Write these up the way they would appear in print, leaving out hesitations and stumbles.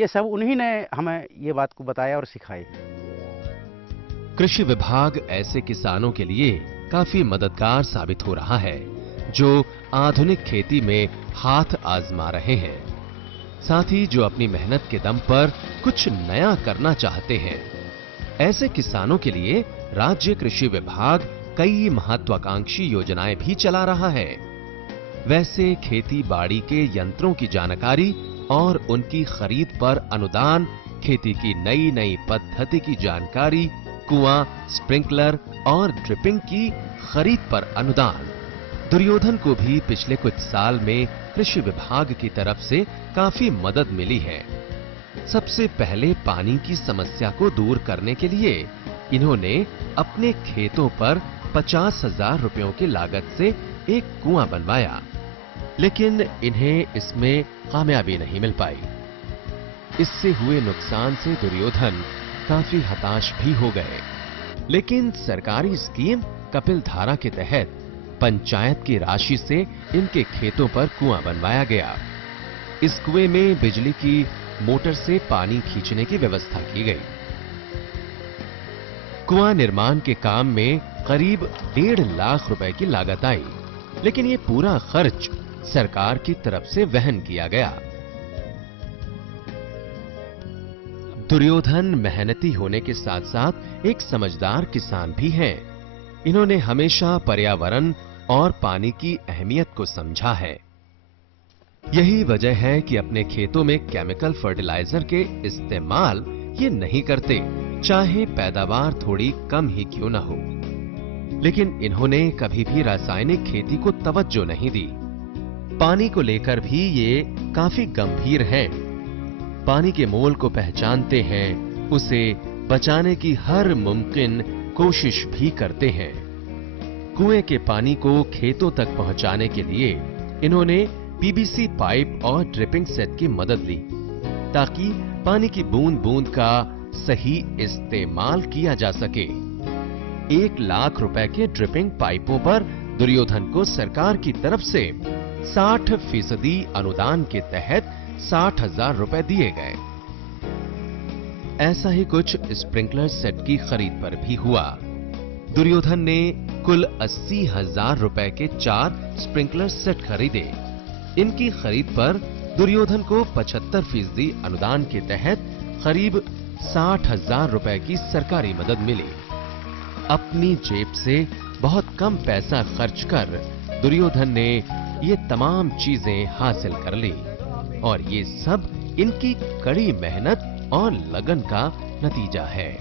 ये सब उन्हीं ने हमें ये बात को बताया और सिखाई। कृषि विभाग ऐसे किसानों के लिए काफी मददगार साबित हो रहा है जो आधुनिक खेती में हाथ आजमा रहे हैं, साथ ही जो अपनी मेहनत के दम पर कुछ नया करना चाहते हैं। ऐसे किसानों के लिए राज्य कृषि विभाग कई महत्वाकांक्षी योजनाएं भी चला रहा है। वैसे खेती बाड़ी के यंत्रों की जानकारी और उनकी खरीद पर अनुदान, खेती की नई नई पद्धति की जानकारी, कुआं, स्प्रिंकलर और ड्रिपिंग की खरीद पर अनुदान। दुर्योधन को भी पिछले कुछ साल में कृषि विभाग की तरफ से काफी मदद मिली है। सबसे पहले पानी की समस्या को दूर करने के लिए इन्होंने अपने खेतों पर 50,000 रुपयों की लागत से एक कुआं बनवाया, लेकिन इन्हें इसमें कामयाबी नहीं मिल पाई। इससे हुए नुकसान से दुर्योधन काफी हताश भी हो गए, लेकिन सरकारी स्कीम कपिल धारा के तहत पंचायत की राशि से इनके खेतों पर कुआं बनवाया गया। इस कुएं में बिजली की मोटर से पानी खींचने की व्यवस्था की गई। कुआं निर्माण के काम में करीब 1.5 लाख रुपए की लागत आई, लेकिन ये पूरा खर्च सरकार की तरफ से वहन किया गया। दुर्योधन मेहनती होने के साथ साथ एक समझदार किसान भी हैं। इन्होंने हमेशा पर्यावरण और पानी की अहमियत को समझा है। यही वजह है कि अपने खेतों में केमिकल फर्टिलाइजर के इस्तेमाल ये नहीं करते, चाहे पैदावार थोड़ी कम ही क्यों न हो। लेकिन इन्होंने कभी भी रासायनिक खेती को तवज्जो नहीं दी। पानी को लेकर भी ये काफी गंभीर हैं। पानी के मोल को पहचानते हैं, उसे बचाने की हर मुमकिन कोशिश भी करते हैं। कुएं के पानी को खेतों तक पहुंचाने के लिए इन्होंने पीवीसी पाइप और ड्रिपिंग सेट की मदद ली, ताकि पानी की बूंद बूंद का सही इस्तेमाल किया जा सके। 1 लाख रुपए के ड्रिपिंग पाइपों पर दुर्योधन को सरकार की तरफ से 60% अनुदान के तहत 60,000 रुपए दिए गए। ऐसा ही कुछ स्प्रिंकलर सेट की खरीद पर भी हुआ। दुर्योधन ने कुल 80,000 रुपए के 4 स्प्रिंकलर सेट खरीदे। इनकी खरीद पर दुर्योधन को 75% अनुदान के तहत करीब 60,000 रुपए की सरकारी मदद मिली। अपनी जेब से बहुत कम पैसा खर्च कर दुर्योधन ने ये तमाम चीजें हासिल कर ली, और ये सब इनकी कड़ी मेहनत और लगन का नतीजा है।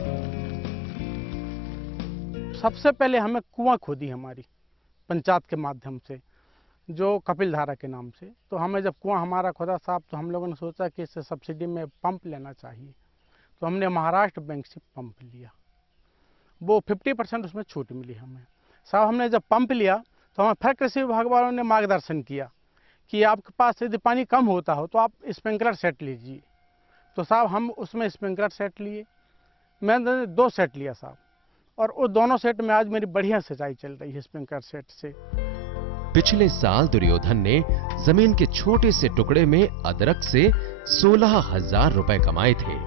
सबसे पहले हमें कुआं खोदी हमारी पंचायत के माध्यम से, जो कपिल धारा के नाम से। तो हमें जब कुआं हमारा खोदा साहब, तो हम लोगों ने सोचा कि इससे सब्सिडी में पंप लेना चाहिए। तो हमने महाराष्ट्र बैंक से पंप लिया, वो 50% उसमें छूट मिली हमें। साहब हमने जब पंप लिया तो हमें फिर कृषि विभाग वालों ने मार्गदर्शन किया कि आपके पास यदि पानी कम होता हो तो आप स्प्रिंकलर सेट लीजिए। तो साहब हम उसमें स्प्रिंकलर सेट लिए, मैंने 2 सेट लिया साहब, और उस दोनों सेट में आज मेरी बढ़िया सिंचाई चल रही है स्प्रिंकलर सेट से। पिछले साल दुर्योधन ने जमीन के छोटे से टुकड़े में अदरक से 16,000 रुपए कमाए थे।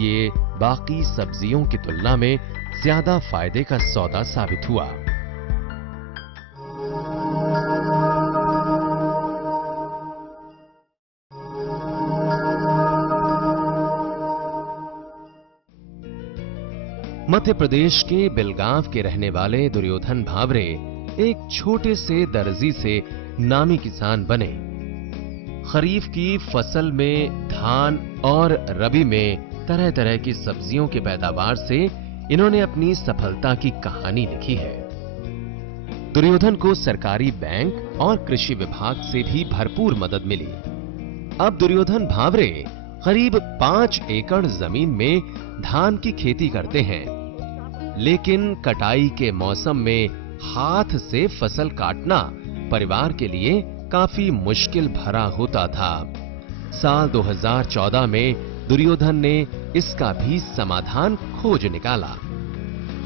ये बाकी सब्जियों की तुलना में ज्यादा फायदे का सौदा साबित हुआ। मध्य प्रदेश के बेलगांव के रहने वाले दुर्योधन भावरे एक छोटे से दर्जी से नामी किसान बने। खरीफ की फसल में धान और रबी में तरह तरह की सब्जियों के पैदावार से इन्होंने अपनी सफलता की कहानी लिखी है। दुर्योधन को सरकारी बैंक और कृषि विभाग से भी भरपूर मदद मिली। अब दुर्योधन भावरे करीब 5 एकड़ जमीन में धान की खेती करते हैं, लेकिन कटाई के मौसम में हाथ से फसल काटना परिवार के लिए काफी मुश्किल भरा होता था। साल 2014 में दुर्योधन ने इसका भी समाधान खोज निकाला।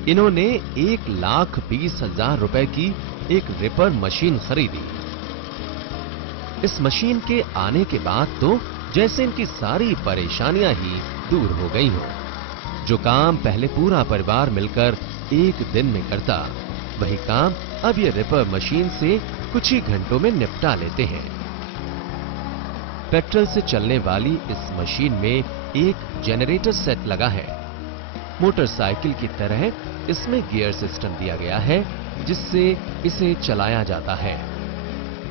इन्होंने 1,20,000 रुपए की एक रिपर मशीन खरीदी। इस मशीन के आने के बाद तो जैसे इनकी सारी परेशानियां ही दूर हो गई हों। जो काम पहले पूरा परिवार मिलकर एक दिन में करता, वही काम अब ये रिपर मशीन से कुछ ही घंटों में निपटा लेते हैं। पेट्रोल से चलने वाली इस मशीन में एक जनरेटर सेट लगा है। मोटरसाइकिल की तरह इसमें गियर सिस्टम दिया गया है, जिससे इसे चलाया जाता है।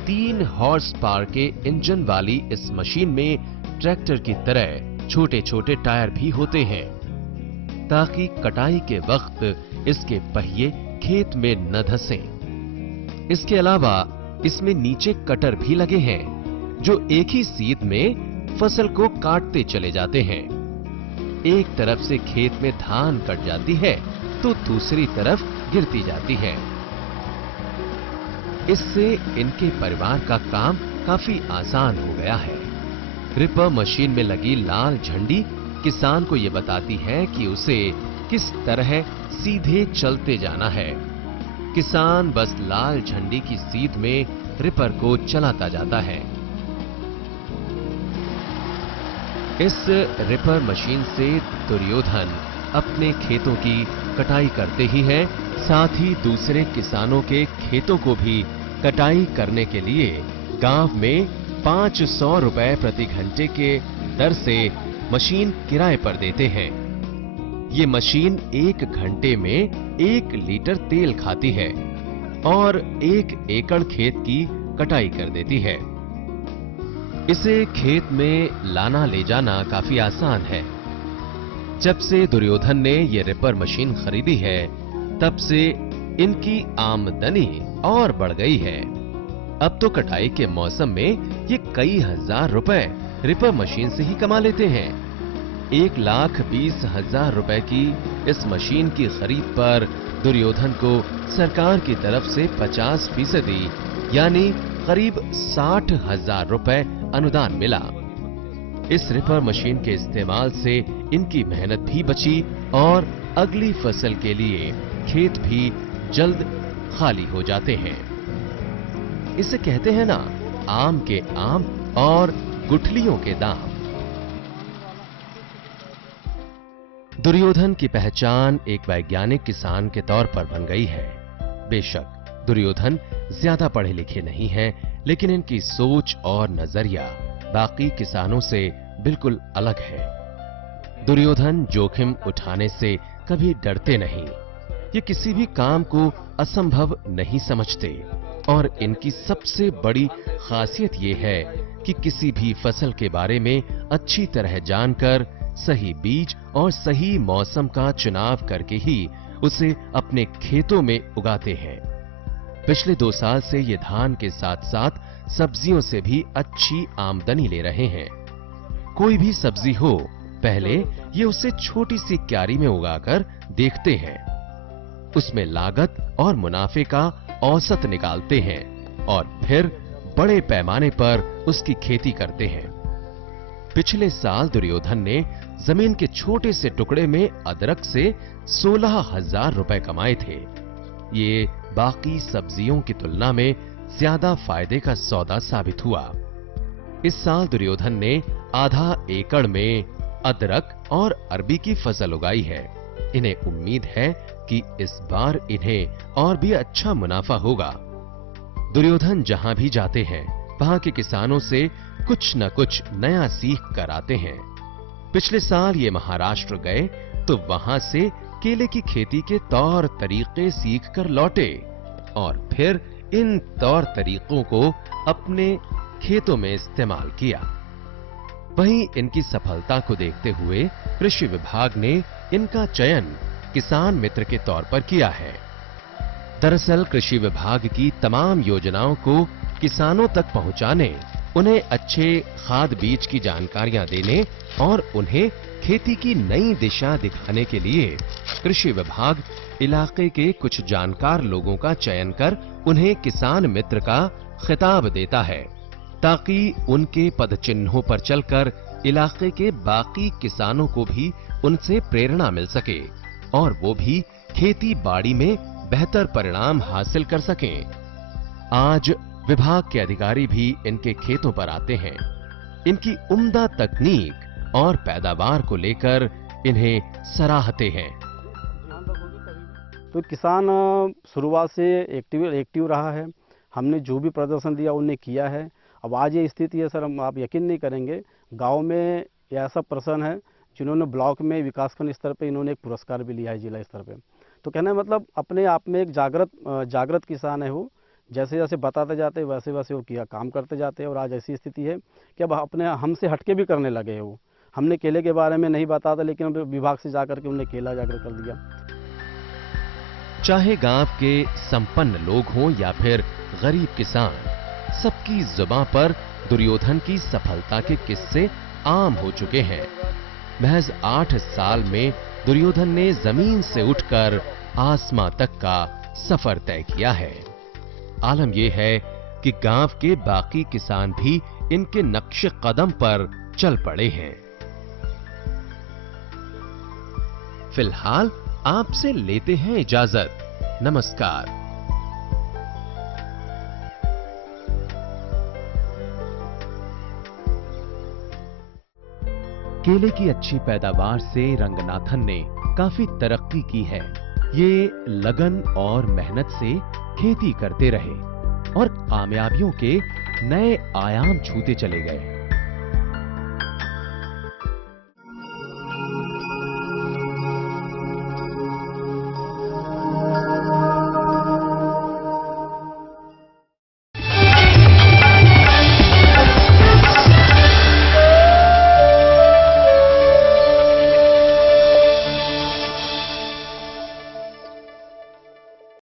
3 हॉर्स पावर के इंजन वाली इस मशीन में ट्रैक्टर की तरह छोटे छोटे टायर भी होते हैं, ताकि कटाई के वक्त इसके पहिए खेत में न धंसें। इसके अलावा इसमें नीचे कटर भी लगे हैं, जो एक ही सीध में फसल को काटते चले जाते हैं। एक तरफ से खेत में धान कट जाती है तो दूसरी तरफ गिरती जाती है। इससे इनके परिवार का काम काफी आसान हो गया है। रिपर मशीन में लगी लाल झंडी किसान को यह बताती है कि उसे किस तरह सीधे चलते जाना है। किसान बस लाल झंडी की सीध में रिपर को चलाता जाता है। इस रिपर मशीन से दुर्योधन अपने खेतों की कटाई करते ही है, साथ ही दूसरे किसानों के खेतों को भी कटाई करने के लिए गांव में 500 रुपए प्रति घंटे के दर से मशीन किराए पर देते हैं। ये मशीन 1 घंटे में 1 लीटर तेल खाती है और 1 एकड़ खेत की कटाई कर देती है। इसे खेत में लाना ले जाना काफी आसान है। जब से दुर्योधन ने ये रिपर मशीन खरीदी है, तब से इनकी आमदनी और बढ़ गई है। अब तो कटाई के मौसम में ये कई हजार रुपए रिपर मशीन से ही कमा लेते हैं। 1,20,000 रुपए की इस मशीन की खरीद पर दुर्योधन को सरकार की तरफ से 50% यानी करीब 60,000 रुपए अनुदान मिला। इस रिपर मशीन के इस्तेमाल से इनकी मेहनत भी बची और अगली फसल के लिए खेत भी जल्द खाली हो जाते हैं। इसे कहते हैं ना, आम के आम और गुठलियों के दाम। दुर्योधन की पहचान एक वैज्ञानिक किसान के तौर पर बन गई है। बेशक दुर्योधन ज्यादा पढ़े लिखे नहीं हैं, लेकिन इनकी सोच और नजरिया बाकी किसानों से बिल्कुल अलग है। दुर्योधन जोखिम उठाने से कभी डरते नहीं। ये किसी भी काम को असंभव नहीं समझते और इनकी सबसे बड़ी खासियत ये है कि किसी भी फसल के बारे में अच्छी तरह जानकर सही बीज और सही मौसम का चुनाव करके ही उसे अपने खेतों में उगाते हैं। पिछले 2 साल से ये धान के साथ साथ सब्जियों से भी अच्छी आमदनी ले रहे हैं। कोई भी सब्जी हो, पहले ये उसे छोटी सी क्यारी में उगाकर देखते हैं, उसमें लागत और मुनाफे का औसत निकालते हैं और फिर बड़े पैमाने पर उसकी खेती करते हैं। पिछले साल दुर्योधन ने जमीन के छोटे से टुकड़े में अदरक से 16,000 रुपए कमाए थे। ये बाकी सब्जियों की तुलना में ज्यादा फायदे का सौदा साबित हुआ। इस साल दुर्योधन ने आधा एकड़ में अदरक और अरबी की फसल उगाई है। इन्हें उम्मीद है कि इस बार इन्हें और भी अच्छा मुनाफा होगा। दुर्योधन जहां भी जाते हैं, वहां के किसानों से कुछ न कुछ नया सीख कर आते हैं। पिछले साल ये महाराष्ट्र गए तो वहां से केले की खेती के तौर तरीके सीख कर लौटे और फिर इन तौर तरीकों को अपने खेतों में इस्तेमाल किया। वहीं इनकी सफलता को देखते हुए कृषि विभाग ने इनका चयन किसान मित्र के तौर पर किया है। दरअसल कृषि विभाग की तमाम योजनाओं को किसानों तक पहुंचाने, उन्हें अच्छे खाद बीज की जानकारियां देने और उन्हें खेती की नई दिशा दिखाने के लिए कृषि विभाग इलाके के कुछ जानकार लोगों का चयन कर उन्हें किसान मित्र का खिताब देता है, ताकि उनके पदचिन्हों पर चलकर इलाके के बाकी किसानों को भी उनसे प्रेरणा मिल सके और वो भी खेती बाड़ी में बेहतर परिणाम हासिल कर सकें। आज विभाग के अधिकारी भी इनके खेतों पर आते हैं। इनकी उम्दा तकनीक और पैदावार को लेकर इन्हें सराहते हैं। तो किसान शुरुआत से एक्टिव रहा है। हमने जो भी प्रदर्शन दिया उन्हें किया है। अब आज ये स्थिति है सर, आप यकीन नहीं करेंगे, गांव में ऐसा पर्सन है जिन्होंने ब्लॉक में विकासखंड स्तर पे इन्होंने एक पुरस्कार भी लिया है जिला स्तर पे। तो कहना है मतलब अपने आप में एक जागृत किसान है वो। जैसे जैसे बताते जाते वैसे वैसे वो किया काम करते जाते हैं। और आज ऐसी स्थिति है कि अब अपने हमसे हटके भी करने लगे हैं वो। हमने केले के बारे में नहीं बताता, लेकिन अब विभाग से जाकर के उन्हें केला जाकर कर दिया। चाहे गांव के संपन्न लोग हों या फिर गरीब किसान, सबकी जुबां पर दुर्योधन की सफलता के किस्से आम हो चुके हैं। महज 8 साल में दुर्योधन ने जमीन से उठकर आसमां तक का सफर तय किया है। आलम यह है कि गांव के बाकी किसान भी इनके नक्शे कदम पर चल पड़े हैं। फिलहाल आपसे लेते हैं इजाजत। नमस्कार। केले की अच्छी पैदावार से रंगनाथन ने काफी तरक्की की है। ये लगन और मेहनत से खेती करते रहे और कामयाबियों के नए आयाम छूते चले गए।